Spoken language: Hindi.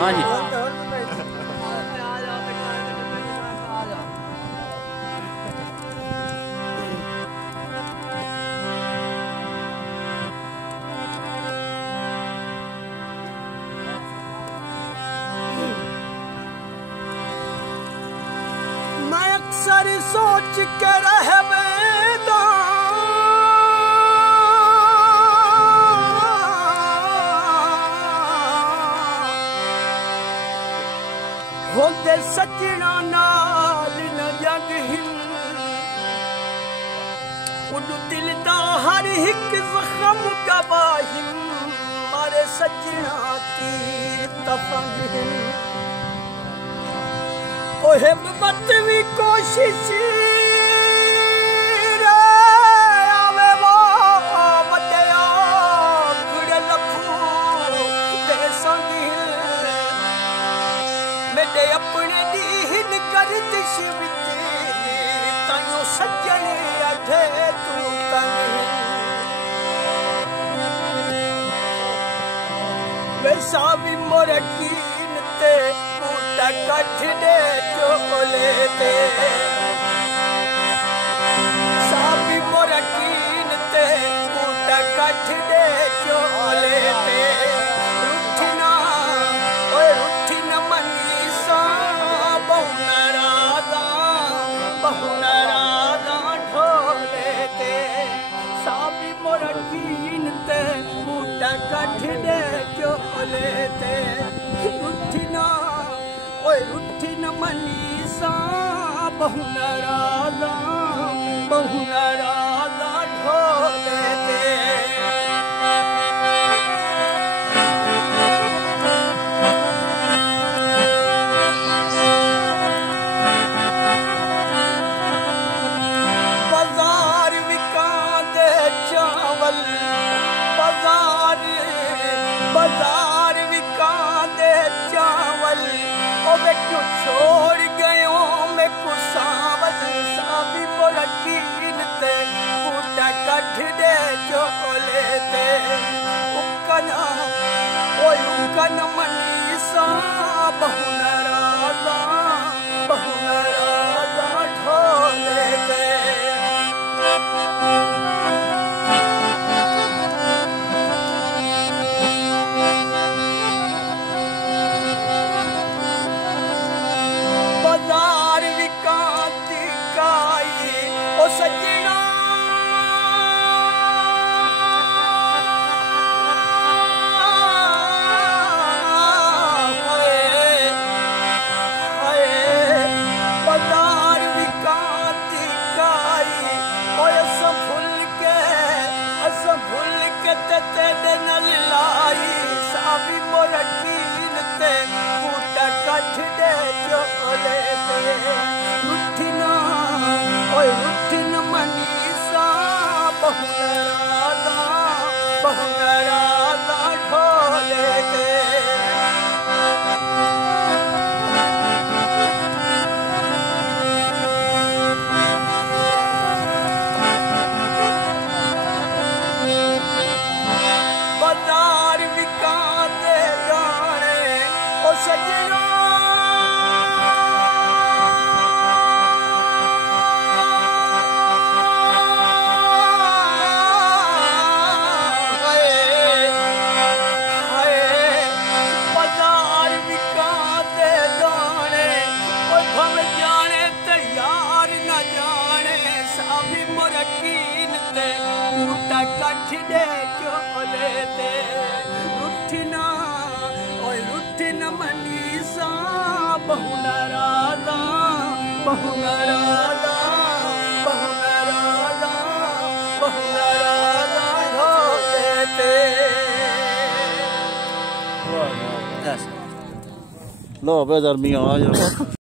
हाँ जी मैं अक्सर सोच के रह बैठा होंदे सजना नाल न जग उन दिल दा हर एक जख्म गवाही मारे सजना तीर तफंग ओ हिम्मत भी कोशिश रे आवे वो बदया गुड़ लफू ते संग मेरे अपने दीन गर्दिश विच ताइयों सजने अठे तू तंग वैसा भी मोरकीन ते बूटा कट दे चोले ते साबी मोरकीन ते बूटा कट दे चोले ते रुठना ओए रुठना मनी सा बहुना राधा ढोले ते साबी मोरकीन ते बूटा कट दे चोले ते रुठना ओए रुठना मनी सा बहुना राधा ढोले ते बाजार विकांदे चावल बाजार विकांदे चावल ओ वे क्यों छोड़ गयो मैं कुसावल साबी मोरकीन ते बूटा कट दे चोले ते उकना मनी सा बहुना राधा ढोले ते बाजार विकांती काई ओ सजना बाजार विकांती काई ओ अस भुल के ते नल लाई साबी मोरकीन ते बूटा कट दे चोले ते रुठना ओए रुठना मनी सा बहुना राधा ढोले ते बाजार विकांदे जाने ओ सजना बाजार विकांदे जाने ओ भव जाने तैयार न जाने साबी मोरकीन ते बूटा कट दे चोले ते रुठना ओए रुठना मनी सा बहुना राधा ढोले ते लो बेदर मियाँ आ जाओ।